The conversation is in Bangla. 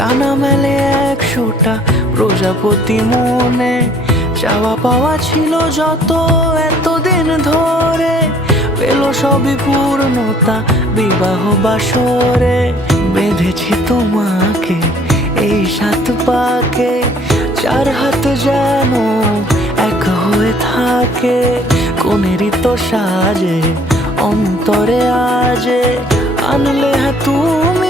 ডানা মেলে 100টা প্রজাপতি মনে, চাওয়া পাওয়া ছিল যত এতদিন ধরে, পেল সবই পূর্ণতা বিবাহ বাসরে। বেঁধেছি তোমাকে এই 7 পাকে, 4 হাত যেন এক হয়ে থাকে। কোনেরই তো সাজে অন্তরে আজে আনলে তুমি